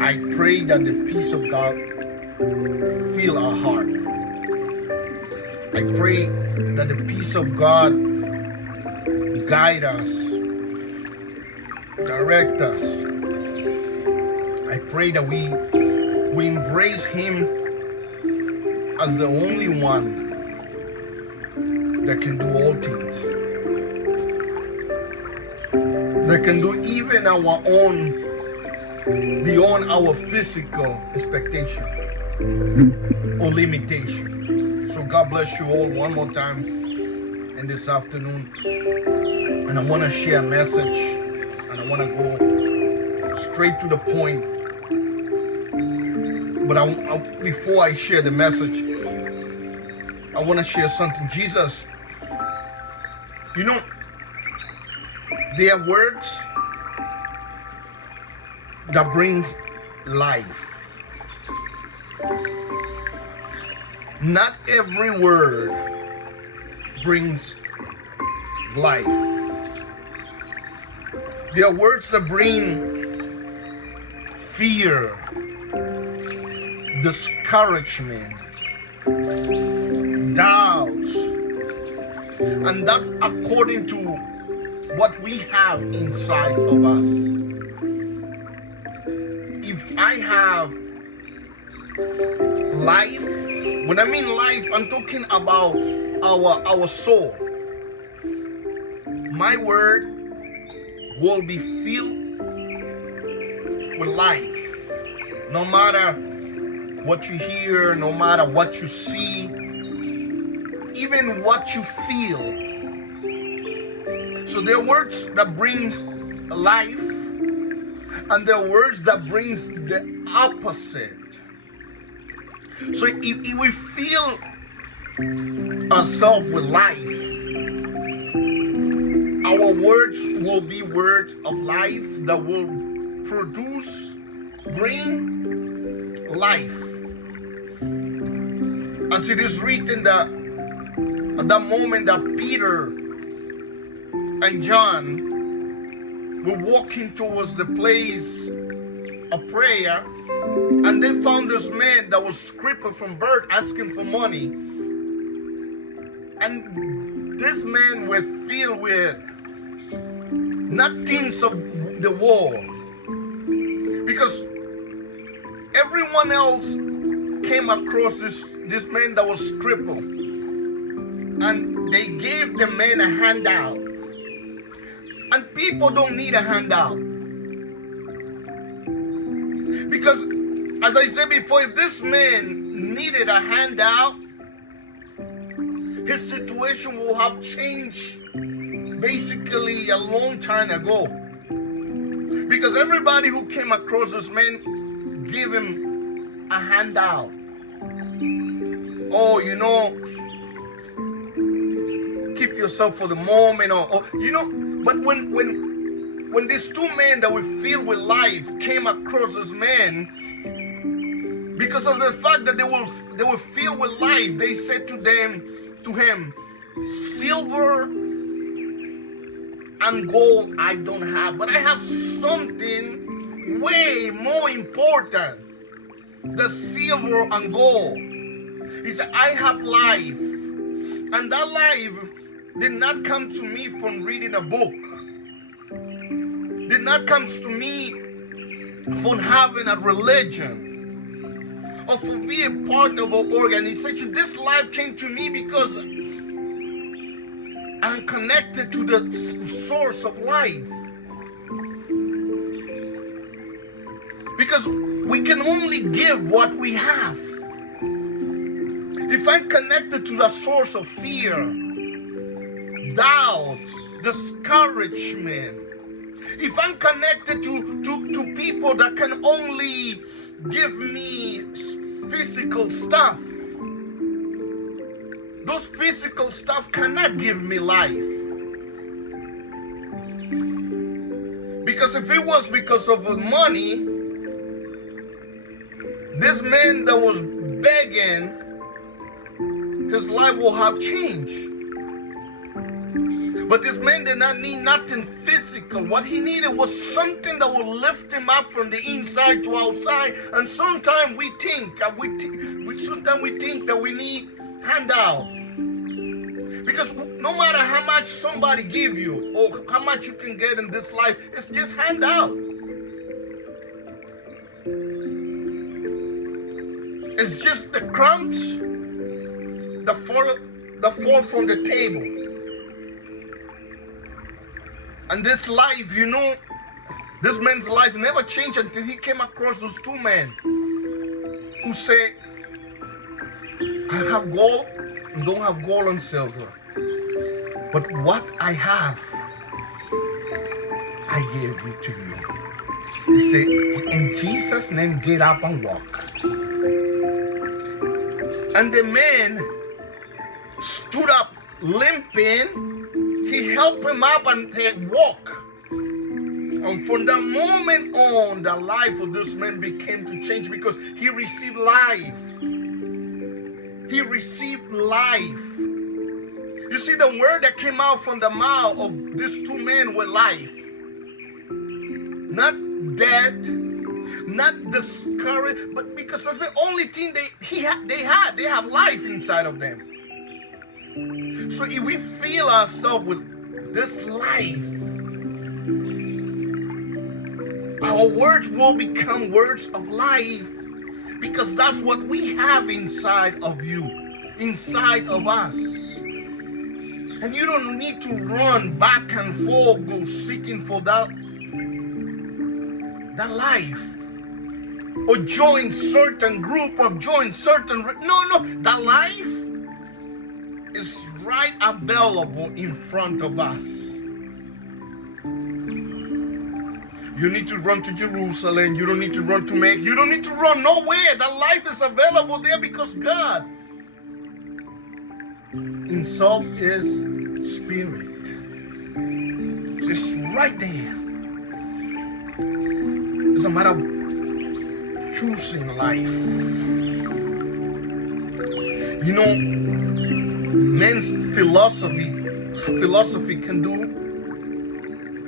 I pray that the peace of God fill our heart. I pray that the peace of God guide us, direct us. I pray that we embrace Him as the only one that can do all things, that can do even our own, beyond our physical expectation or limitation. So God bless you all one more time in this afternoon. And I want to share a message, and I want to go straight to the point. But before I share the message, I want to share something. Jesus, you know, there are words that bring life. Not every word brings life. There are words that bring fear, discouragement, doubts, and that's according to what we have inside of us. If I have life, when I mean life, I'm talking about our soul. My word will be filled with life. No matter what you hear, no matter what you see, even what you feel. So there are words that bring life, and there are words that brings the opposite. So if we fill ourselves with life, our words will be words of life that will bring life. As it is written that at that moment that Peter and John were walking towards the place of prayer, and they found this man that was crippled from birth asking for money. And this man was filled with not things of the world, because everyone else came across this man that was crippled, and they gave the man a handout. And people don't need a handout, because as I said before, if this man needed a handout, his situation will have changed basically a long time ago. Because everybody who came across this man gave him a handout. Oh, you know, keep yourself for the moment, or you know. But when these two men that were filled with life came across this man, because of the fact that they were filled with life, they said to him, silver and gold I don't have, but I have something way more important than silver and gold. He said, I have life, and that life did not come to me from reading a book, did not come to me from having a religion, or for being part of an organization. This life came to me because I'm connected to the source of life. Because we can only give what we have. If I'm connected to the source of fear, doubt, discouragement, if I'm connected to people that can only give me physical stuff, those physical stuff cannot give me life. Because if it was because of money, this man that was begging, his life will have changed. But this man did not need nothing physical. What he needed was something that will lift him up from the inside to outside. And sometimes we think that we need handout. Because no matter how much somebody give you or how much you can get in this life, it's just handout. It's just the crumbs that fall from the table. And this life, this man's life never changed until he came across those two men who say, I have gold and don't have gold and silver, but what I have, I gave it to you. He said, in Jesus' name, get up and walk. And the man stood up limping. He helped him up and he walked. And from that moment on, the life of this man began to change because he received life. He received life. You see, the word that came out from the mouth of these two men was life. Not death, not discouraged, but because that's the only thing they have life inside of them. So if we fill ourselves with this life, our words will become words of life, because that's what we have inside of you, inside of us. And you don't need to run back and forth, go seeking for that life, or join certain group, or join certain, no, that life is right available in front of us. You need to run to Jerusalem. You don't need to run to Mecca. You don't need to run nowhere. That life is available there because God Himself is Spirit. It's right there. It's a matter of choosing life. Men's philosophy can do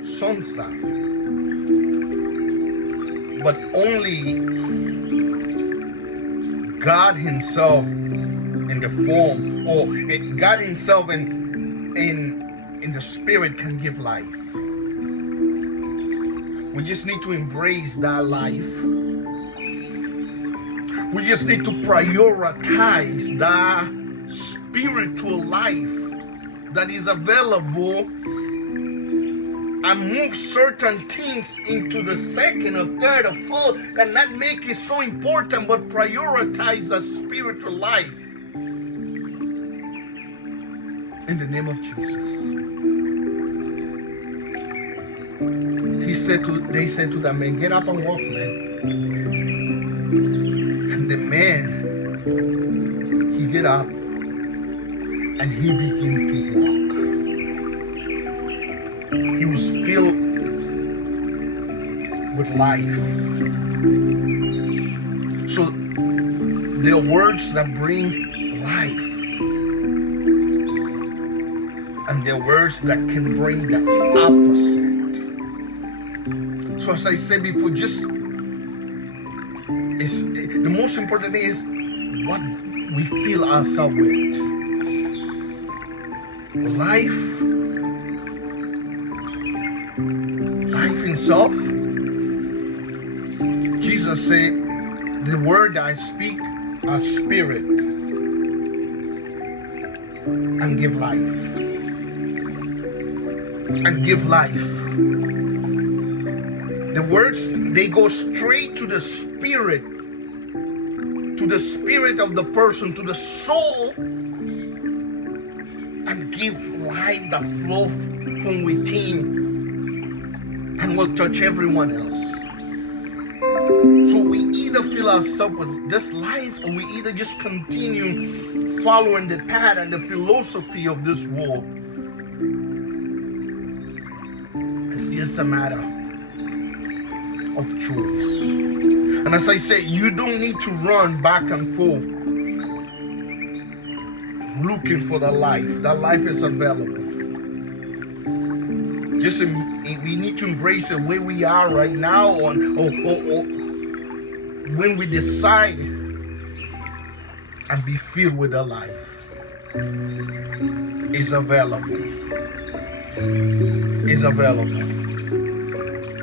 some stuff, but only God Himself in the form, or God Himself in the Spirit can give life. We just need to embrace that life. We just need to prioritize that spiritual life that is available and move certain things into the second or third or fourth and not make it so important, but prioritize a spiritual life in the name of Jesus. They said to the man, get up and walk, man. And the man, he get up and he began to walk. He was filled with life. So there are words that bring life, and there are words that can bring the opposite. So as I said before, the most important thing is what we fill ourselves with. Life Himself. Jesus said, the word I speak are spirit and give life. And give life. The words, they go straight to the spirit of the person, to the soul, and give life that flow from within and will touch everyone else. So we either fill ourselves with this life, or we either just continue following the path and the philosophy of this world. It's just a matter of choice. And as I said, you don't need to run back and forth looking for the life. That life is available. we need to embrace it where we are right now, or when we decide and be filled with the life is available. Is available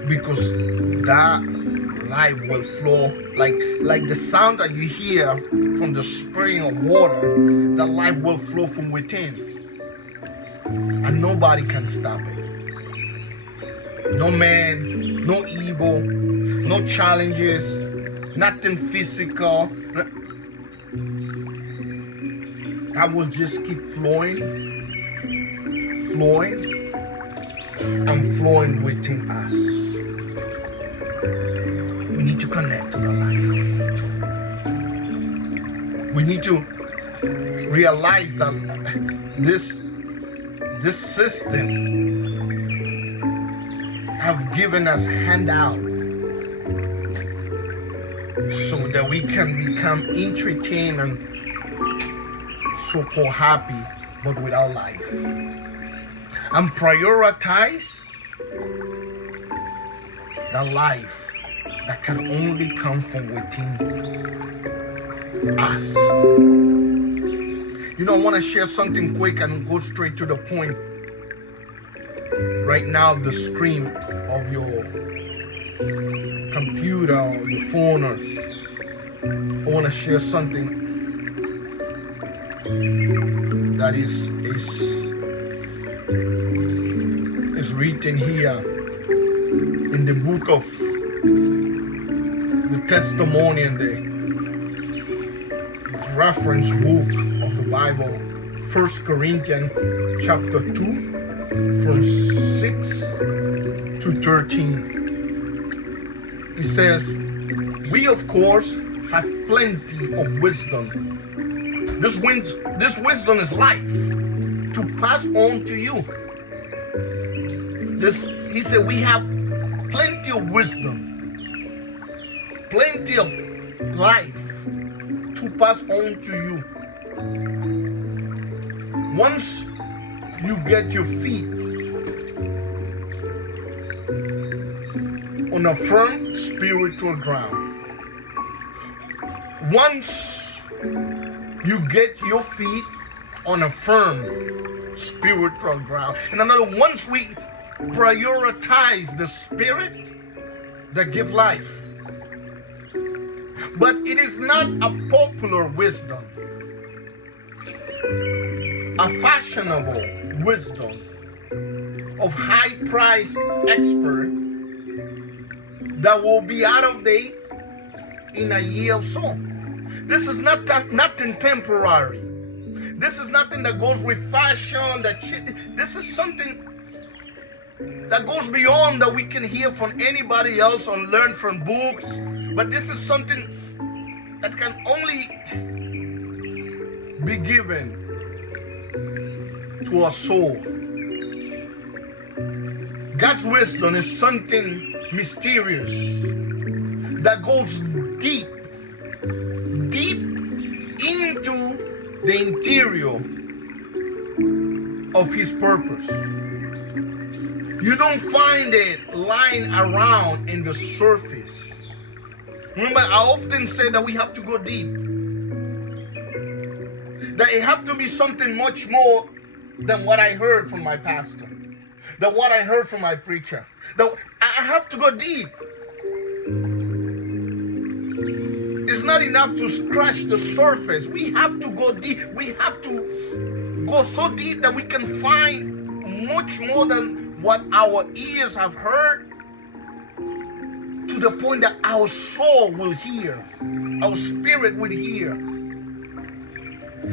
because that life will flow like the sound that you hear from the spring of water. The life will flow from within, and nobody can stop it. No man, no evil, no challenges, nothing physical. That will just keep flowing and flowing within us. We need to connect to the life. We need to realize that this system have given us handout so that we can become entertained and so-called happy, but without life. And prioritize the life that can only come from within us. I want to share something quick and go straight to the point. Right now, the screen of your computer or your phone, I want to share something that is written here in the book of the testimony and the reference book of the Bible, 1 Corinthians chapter 2 from 6 to 13. It says, we of course have plenty of wisdom. This wisdom is life to pass on to you. He said we have plenty of wisdom, plenty of life to pass on to you. Once you get your feet on a firm spiritual ground, once you get your feet on a firm spiritual ground, in other words, once we prioritize the spirit that gives life. But it is not a popular wisdom, a fashionable wisdom of high price expert that will be out of date in a year or so. This is nothing temporary. This is nothing that goes with fashion. This is something that goes beyond that we can hear from anybody else or learn from books. But this is something that can only be given to a soul. God's wisdom is something mysterious that goes deep into the interior of His purpose. You don't find it lying around in the surface. Remember, I often say that we have to go deep. That it have to be something much more than what I heard from my pastor, than what I heard from my preacher. That I have to go deep. It's not enough to scratch the surface. We have to go deep. We have to go so deep that we can find much more than what our ears have heard, to the point that our soul will hear, our spirit will hear.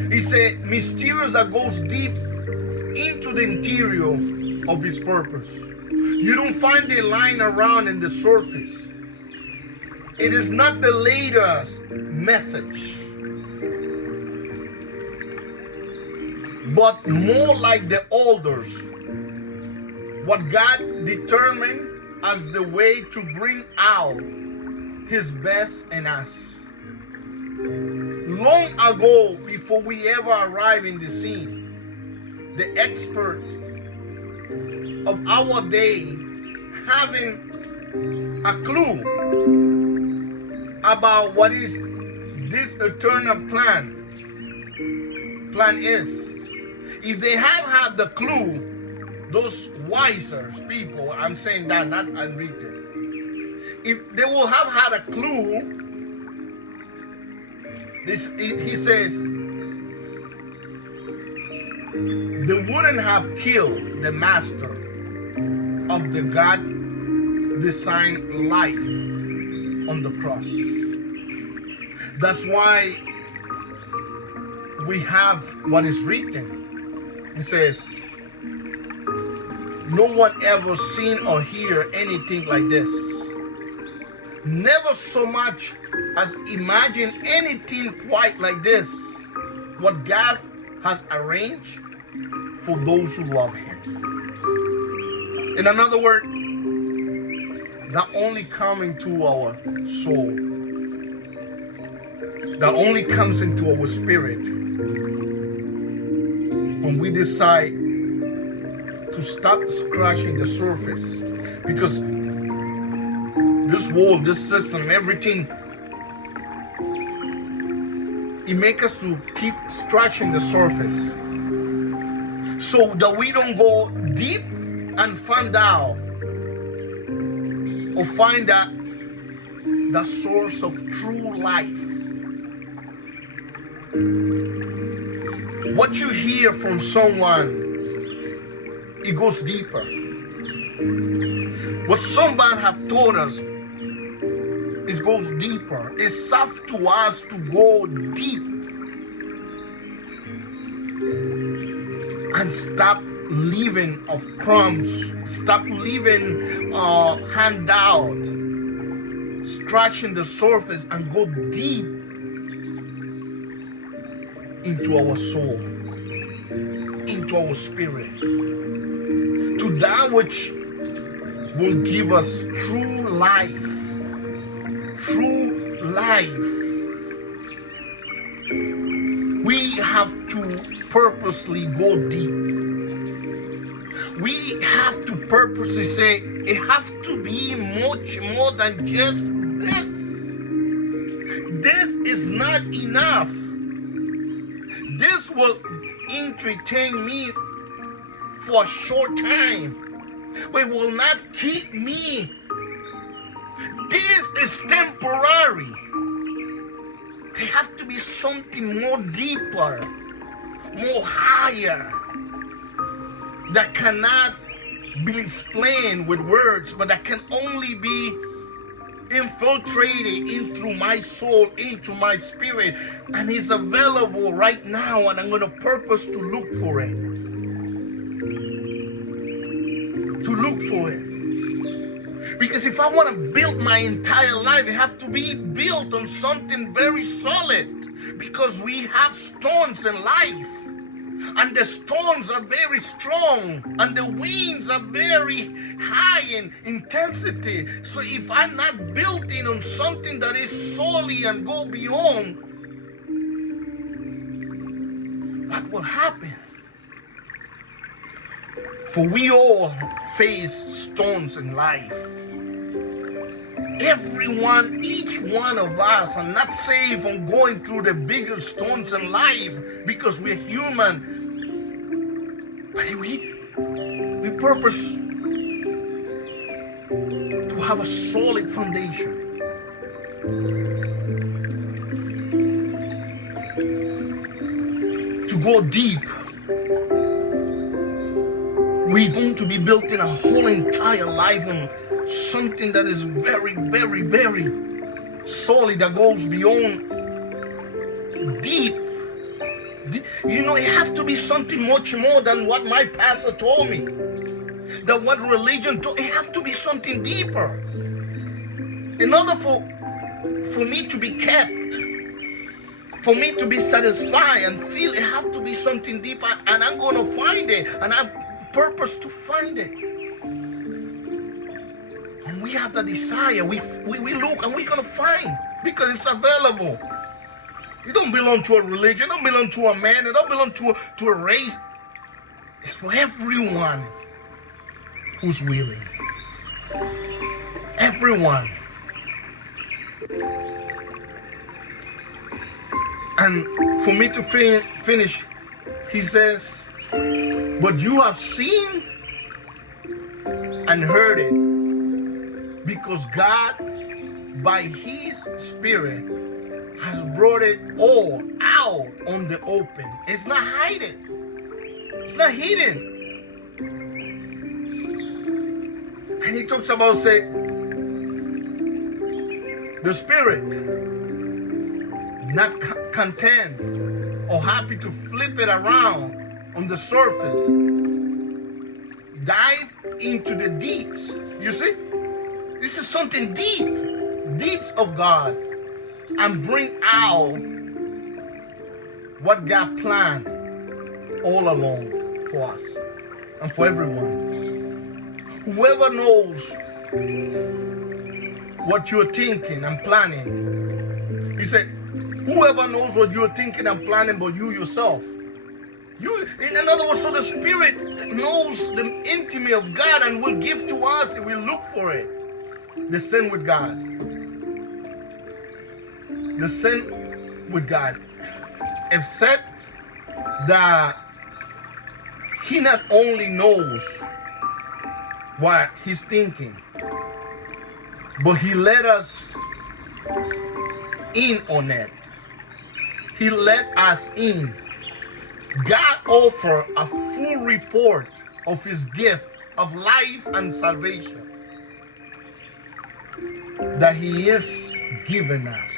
He said, mysterious that goes deep into the interior of His purpose. You don't find it lying around in the surface. It is not the latest message, but more like the olders. What God determined as the way to bring out His best in us. Long ago, before we ever arrive in the scene, the expert of our day having a clue about what is this eternal plan is. If they have had the clue, those wiser people, I'm saying that, not Enrique, if they will have had a clue, he says, they wouldn't have killed the master of the God-designed life on the cross. That's why we have what is written. It says, no one ever seen or hear anything like this. Never so much as imagine anything quite like this. What God has arranged for those who love Him. In another word, that only coming to our soul, that only comes into our spirit when we decide to stop scratching the surface. Because this world, this system, everything, it makes us to keep scratching the surface so that we don't go deep and find out or find out the source of true life. What you hear from someone, it goes deeper. What someone have taught us, it goes deeper. It's up to us to go deep and stop living of crumbs, stop living handout, scratching the surface, and go deep into our soul, into our spirit, to that which will give us true life. True life. We have to purposely go deep. We have to purposely say, it has to be much more than just this. This is not enough. This will entertain me for a short time, but it will not keep me. This is temporary. There has to be something more deeper, more higher, that cannot be explained with words, but that can only be infiltrated into my soul, into my spirit, and is available right now, and I'm going to purpose to look for it. To look for it. Because if I want to build my entire life, it has to be built on something very solid. Because we have storms in life. And the storms are very strong. And the winds are very high in intensity. So if I'm not building on something that is solid and go beyond, what will happen? For we all face storms in life. Everyone, each one of us are not safe from going through the biggest storms in life because we're human. But we purpose to have a solid foundation. To go deep. We're going to be building a whole entire life on something that is very, very, very solid, that goes beyond deep. You know, it has to be something much more than what my pastor told me, than what religion told. It has to be something deeper. In order for me to be kept, for me to be satisfied and feel, it has to be something deeper, and I'm going to find it, and I purpose to find it. And we have the desire. We look and we're going to find, because it's available. You don't belong to a religion, don't belong to a man, it don't belong to a race. It's for everyone. who's willing. Everyone. And for me to finish, he says, but you have seen and heard it, because God, by his Spirit, has brought it all out on the open. It's not hiding. It's not hidden. And he talks about, say, the Spirit, not content or happy to flip it around on the surface. Dive into the deeps. You see? This is something deep. Deeps of God. And bring out what God planned all along for us and for everyone. Whoever knows what you're thinking and planning, he said, whoever knows what you're thinking and planning but you yourself. In other words, so the Spirit knows the intimacy of God and will give to us if we look for it. The sin with God. The sin with God. If said that he not only knows what he's thinking, but he let us in on it. He let us in. God offered a full report of his gift of life and salvation that he is giving us.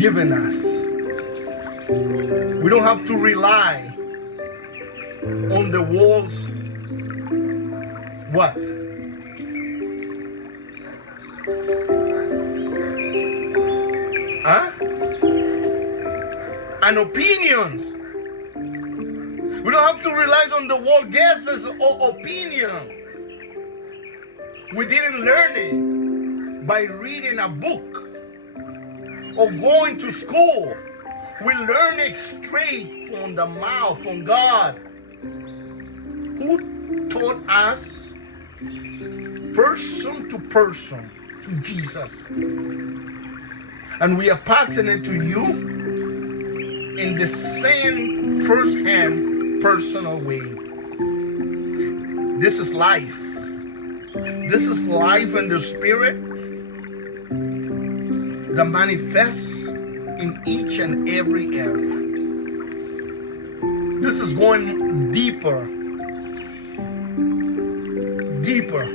Giving us. We don't have to rely on the world's what? Huh? And opinions. We don't have to rely on the world guesses or opinion. We didn't learn it by reading a book or going to school. We learn it straight from the mouth, from God, who taught us person to person, to Jesus. And we are passing it to you in the same first-hand personal way. This is life. This is life in the Spirit that manifests in each and every area. This is going deeper. Deeper.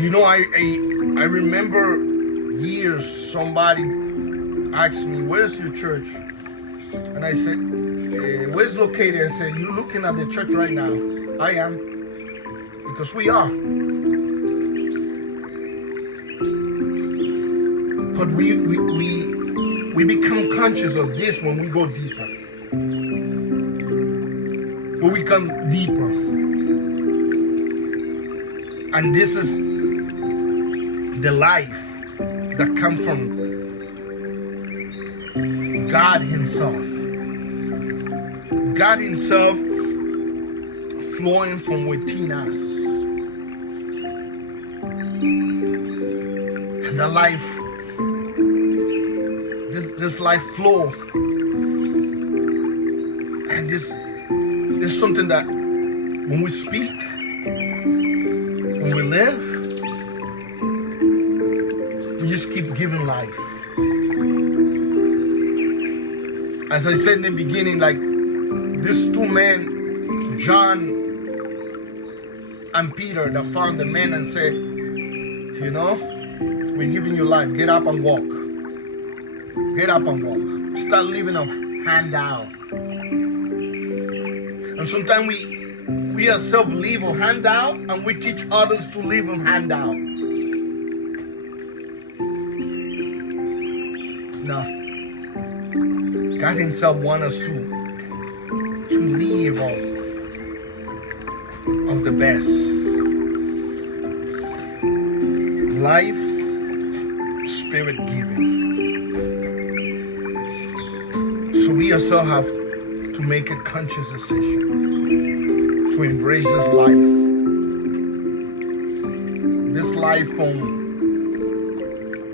You know, I remember years somebody asked me, where's your church? And I said, where's it located? I said, you're looking at the church right now. I am. Because we are. But we become conscious of this when we go deeper. When we come deeper. And this is the life that comes from God himself. God himself flowing from within us. And the life, this life flow. And this is something that when we speak, when we live, we just keep giving life. As I said in the beginning, like these two men, John and Peter, that found the man and said, you know, we're giving you life. Get up and walk. Get up and walk. Start living a handout. And sometimes we ourselves live a handout and we teach others to live a handout. No. God himself wants us to live of the best. Life, Spirit giving. So we ourselves have to to make a conscious decision to embrace this life from